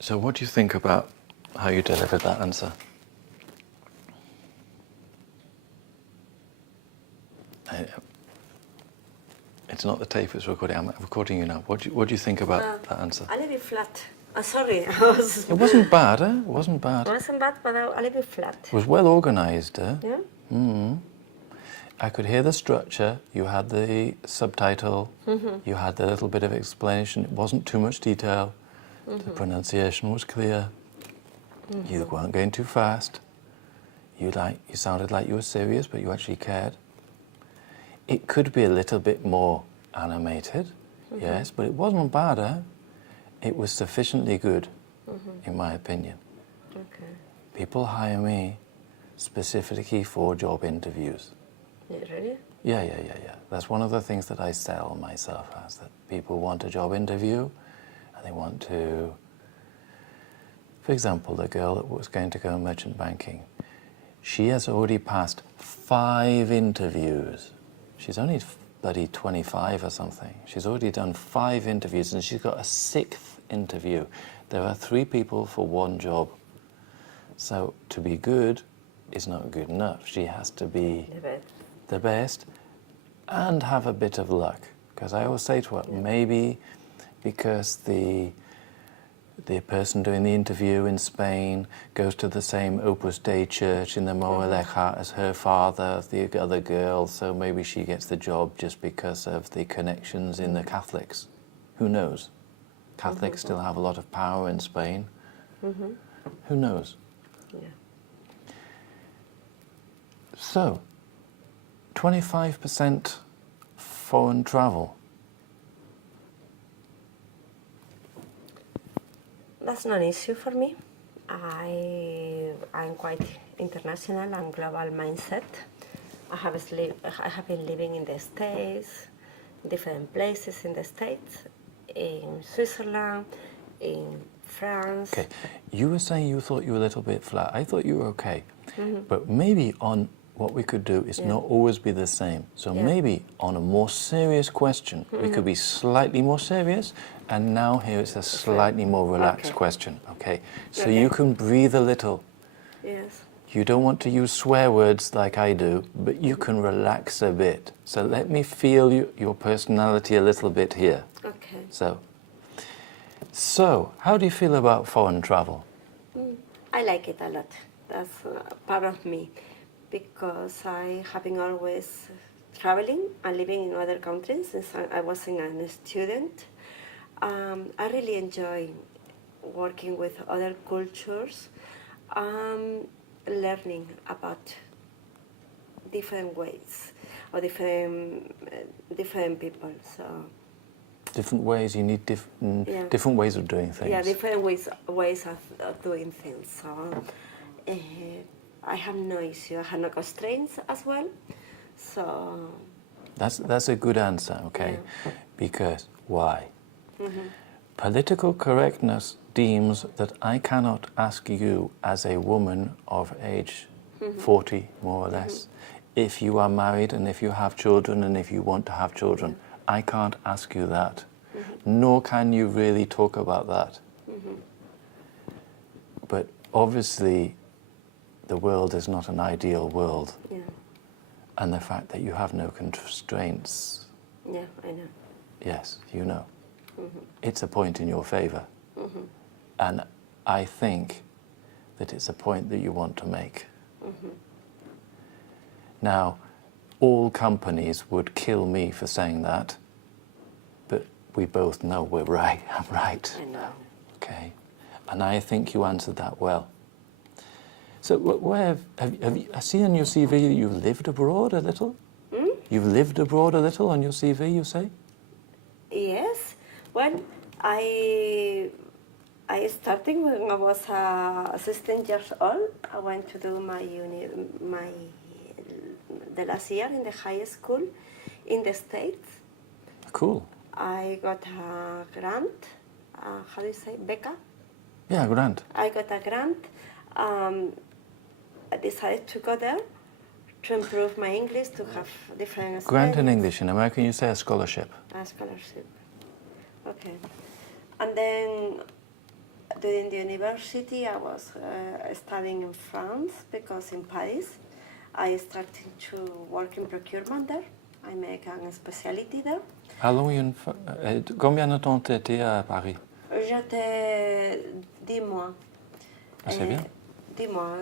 So what do you think about how you delivered that answer? It's not the tape it's recording. I'm recording you now. What do you think about that answer? A little bit flat. Sorry. It wasn't bad, eh? It wasn't bad. It wasn't bad, but a little bit flat. It was well organised, eh? Yeah? Mm-hmm. I could hear the structure. You had the subtitle. You had the little bit of explanation. It wasn't too much detail. The pronunciation was clear. You weren't going too fast. You sounded like you were serious, but you actually cared. It could be a little bit more animated, yes, but it wasn't bad, eh? It was sufficiently good, in my opinion. Okay. People hire me specifically for job interviews. Yeah, really? Yeah. That's one of the things that I sell myself as, that people want a job interview and they want to, for example, the girl that was going to go merchant banking, she has already passed 5 interviews. She's only bloody 25 or something. She's already done 5 interviews and she's got a 6th interview. There are 3 people for 1 job. So to be good is not good enough. She has to be the best and have a bit of luck. Because I always say to her, maybe because the person doing the interview in Spain goes to the same Opus Dei church in the Moeleja as her father, the other girl, so maybe she gets the job just because of the connections in the Catholics. Who knows? Catholics still have a lot of power in Spain. Who knows? Yeah. So, 25% foreign travel. That's not an issue for me. I'm quite international and global mindset. I have been living in the States, different places in the States, in Switzerland, in France. Okay, you were saying you thought you were a little bit flat. I thought you were okay. But maybe on what we could do is not always be the same. So maybe on a more serious question, we could be slightly more serious, and now here it's a slightly more relaxed question, okay? So you can breathe a little. Yes. You don't want to use swear words like I do, but you can relax a bit. So let me feel your personality a little bit here. Okay. So how do you feel about foreign travel? I like it a lot. That's part of me, because I have been always traveling and living in other countries since I was a student. I really enjoy working with other cultures, learning about different ways or different people. So different ways. You need different ways of doing things. Yeah, different ways of doing things. So I have no issue. I have no constraints as well. So that's a good answer, okay? Yeah. Because why? Political correctness deems that I cannot ask you as a woman of age 40, more or less, if you are married and if you have children and if you want to have children. I can't ask you that. Nor can you really talk about that. But obviously, the world is not an ideal world. Yeah. And the fact that you have no constraints. Yeah, I know. Yes, you know. It's a point in your favor. And I think that it's a point that you want to make. Now, all companies would kill me for saying that, but we both know we're right. I'm right. I know. Okay. And I think you answered that well. So where have you, I see on your CV that you've lived abroad a little? You've lived abroad a little on your CV, you say? Yes. Well, I started when I was 16 years old. I went to do the last year in the high school in the States. Cool. I got a grant. How do you say? Beca? Yeah, grant. I got a grant. I decided to go there to improve my English, to have different Grant in English. In American, you say a scholarship. A scholarship. Okay. And then During the university, I was studying in France because in Paris, I started to work in procurement there. I make a specialty there. How long were you combien de temps tu étais à Paris? J'étais 10 mois. Ah, c'est bien. 10 mois,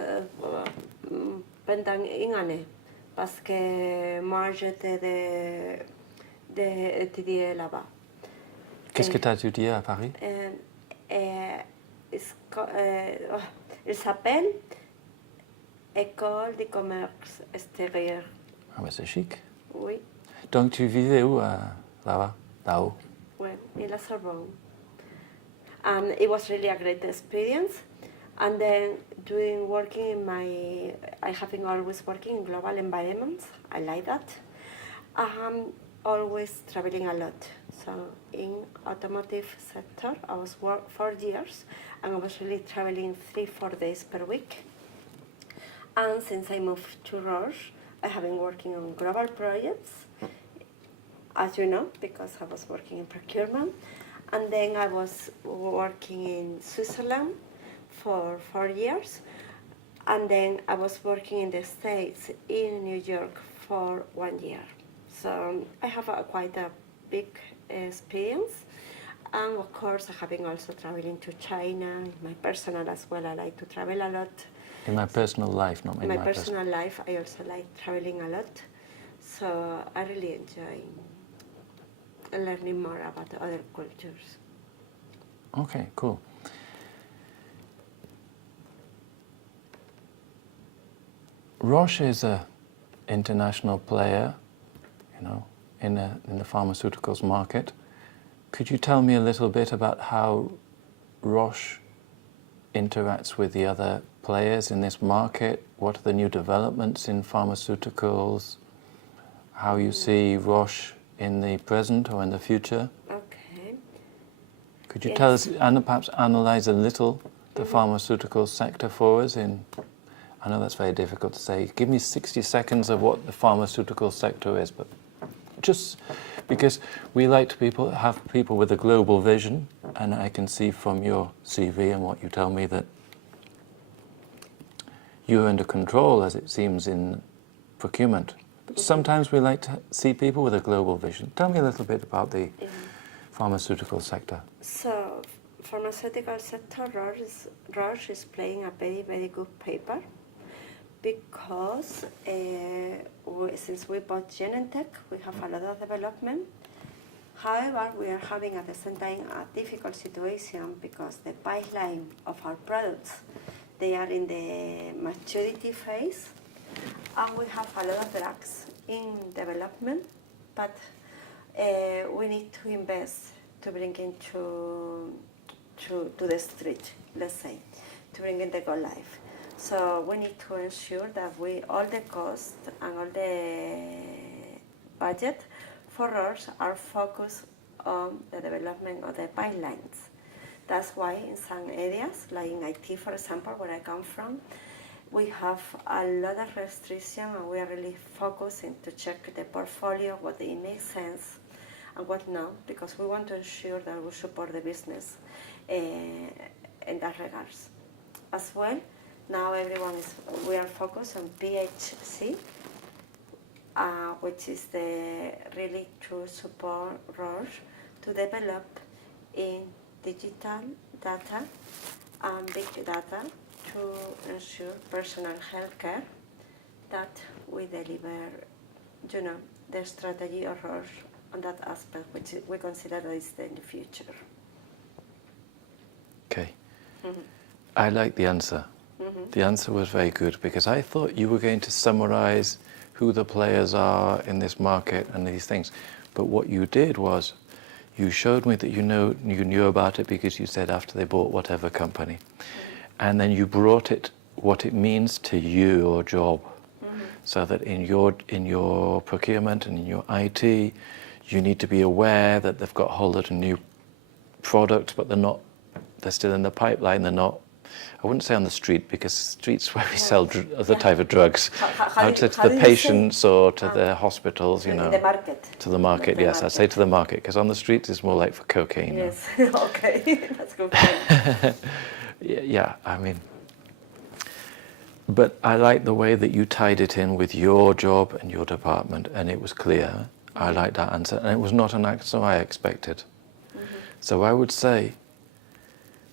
pendant une année. Parce que moi, j'étais d'étudier là-bas. Qu'est-ce que tu as étudié à Paris? Il s'appelle École de commerce extérieur. Ah ouais, c'est chic. Oui. Donc tu vivais où là-bas, là-haut? Oui, in la Sorbonne. And it was really a great experience. And then I have been always working in global environments. I like that. Always traveling a lot. So in automotive sector, I was 4 years, and I was really traveling 3-4 days per week. And since I moved to Roche, I have been working on global projects, as you know, because I was working in procurement. And then I was working in Switzerland for 4 years. And then I was working in the States, in New York, for 1 year. So I have quite a big experience. And of course, I have been also traveling to China, in my personal as well. I like to travel a lot. In my personal life, not in my personal life, I also like traveling a lot. So I really enjoy learning more about other cultures. Okay, cool. Roche is an international player, in the pharmaceuticals market. Could you tell me a little bit about how Roche interacts with the other players in this market? What are the new developments in pharmaceuticals? How you see Roche in the present or in the future? Okay. Could you tell us, and perhaps analyze a little the pharmaceutical sector for us I know that's very difficult to say. Give me 60 seconds of what the pharmaceutical sector is, but just because we like to have people with a global vision, and I can see from your CV and what you tell me that you're under control, as it seems, in procurement. But sometimes we like to see people with a global vision. Tell me a little bit about the pharmaceutical sector. So, pharmaceutical sector, Roche is playing a very, very good paper. Because since we bought Genentech, we have a lot of development. However, we are having at the same time a difficult situation because the pipeline of our products, they are in the maturity phase, and we have a lot of drugs in development, but we need to invest to bring into to the street, let's say, to bring in the go live. So we need to ensure that all the costs and all the budget for us are focused on the development of the pipelines. That's why in some areas, like in IT, for example, where I come from, we have a lot of restriction, and we are really focusing to check the portfolio, what it makes sense and what not, because we want to ensure that we support the business in that regards. As well, now we are focused on PHC, which is really to support Roche to develop in digital data and big data to ensure personal healthcare that we deliver, the strategy of Roche on that aspect, which we consider is in the future. Okay. I like the answer. The answer was very good, because I thought you were going to summarize who the players are in this market and these things. But what you did was you showed me that you knew about it because you said after they bought whatever company. And then you brought it, what it means to you, your job, so that in your procurement and in your IT, you need to be aware that they've got a whole lot of new products, but they're still in the pipeline, they're not, I wouldn't say on the street, because streets where we sell other type of drugs. I'd say to the patients or to the hospitals, The market. To the market, yes, I'd say to the market, because on the streets it's more like for cocaine. Yes, okay, that's good point. Yeah, I mean, but I like the way that you tied it in with your job and your department, and it was clear. I like that answer, and it was not an answer I expected. So I would say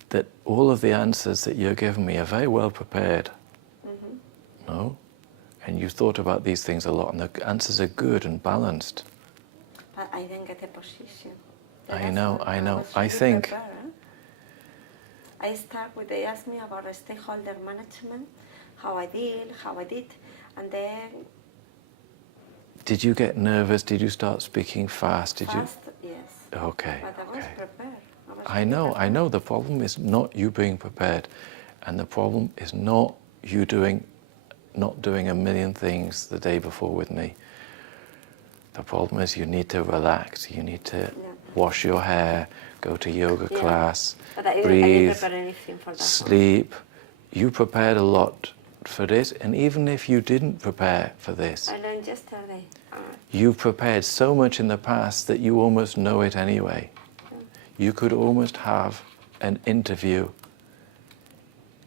that all of the answers that you're giving me are very well prepared. No? And you thought about these things a lot, and the answers are good and balanced. But I didn't get a position. I know. Was I really think... prepared. I start with, they asked me about stakeholder management, how I did, and then... Did you get nervous? Did you start speaking fast? Fast, yes. Okay. But I was prepared. I know. The problem is not you being prepared, and the problem is not you not doing a million things the day before with me. The problem is you need to relax. You need to wash your hair, go to yoga class, but I breathe, didn't prepare anything for that. sleep. You prepared a lot for this, and even if you didn't prepare for this, I learned yesterday. you've prepared so much in the past that you almost know it anyway. You could almost have an interview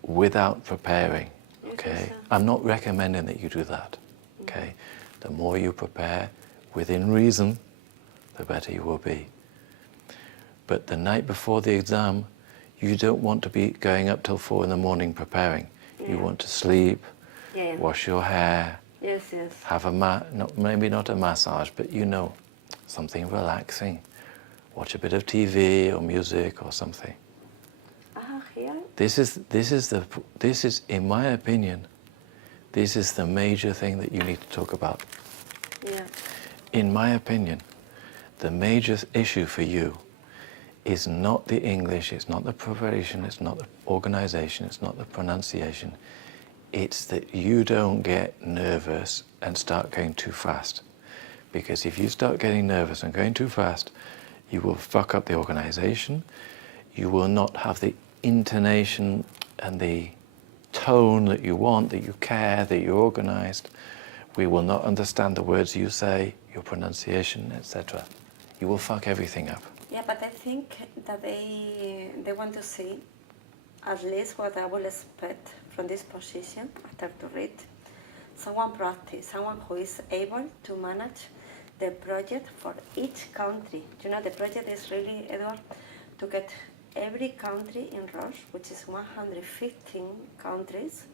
without preparing, okay? I'm not recommending that you do that, okay? The more you prepare, within reason, the better you will be. But the night before the exam, you don't want to be going up till 4 in the morning preparing. You want to sleep, wash your hair, have a maybe not a massage, but you know, something relaxing. Watch a bit of TV or music or something. Here? This is, in my opinion, this is the major thing that you need to talk about. Yeah. In my opinion, the major issue for you is not the English, it's not the preparation, it's not the organization, it's not the pronunciation. It's that you don't get nervous and start going too fast. Because if you start getting nervous and going too fast, you will fuck up the organization, you will not have the intonation and the tone that you want, that you care, that you're organized. We will not understand the words you say, your pronunciation, etc. You will fuck everything up. Yeah, but I think that they want to see at least what I will expect from this position after to read. Someone practice, someone who is able to manage the project for each country. You know, the project is really, Edward, to get every country in Roche, which is 115 countries,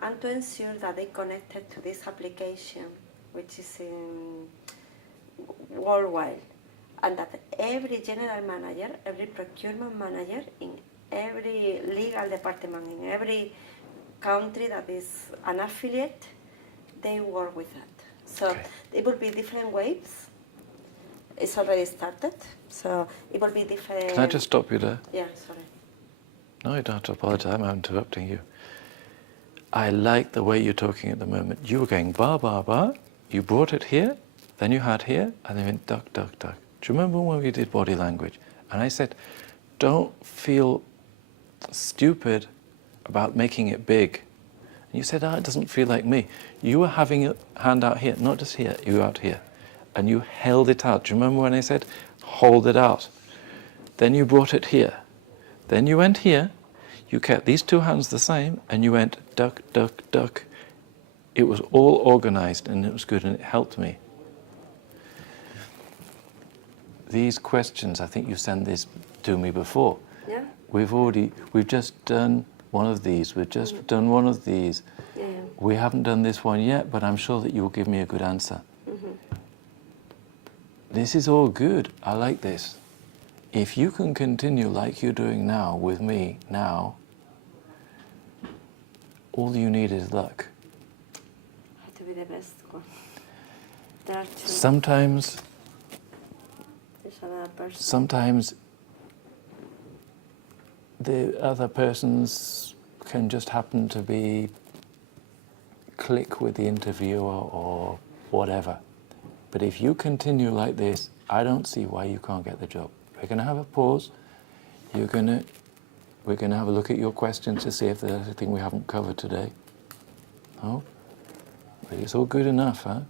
and to ensure that they connected to this application, which is in worldwide, and that every general manager, every procurement manager in every legal department, in every country that is an affiliate, they work with that. So it will be different waves. It's already started, so it will be different. Can I just stop you there? Yeah, sorry. No, you don't have to apologize, I'm interrupting you. I like the way you're talking at the moment. You were going ba, ba, ba, you brought it here, then you had here, and then you went duck, duck, duck. Do you remember when we did body language? And I said, don't feel stupid about making it big. And you said, it doesn't feel like me. You were having a hand out here, not just here, you were out here. And you held it out. Do you remember when I said, hold it out? Then you brought it here. Then you went here, you kept these two hands the same, and you went duck, duck, duck. It was all organized and it was good and it helped me. These questions, I think you sent this to me before. Yeah. We've just done one of these, we've just done one of these. Yeah. We haven't done this one yet, but I'm sure that you will give me a good answer. This is all good, I like this. If you can continue like you're doing now with me now, all you need is luck. I have to be the best one. There are two. Sometimes There's another person. Sometimes the other persons can just happen to be click with the interviewer or whatever. But if you continue like this, I don't see why you can't get the job. We're going to have a pause. We're going to have a look at your questions to see if there's anything we haven't covered today. Oh, but it's all good enough, huh?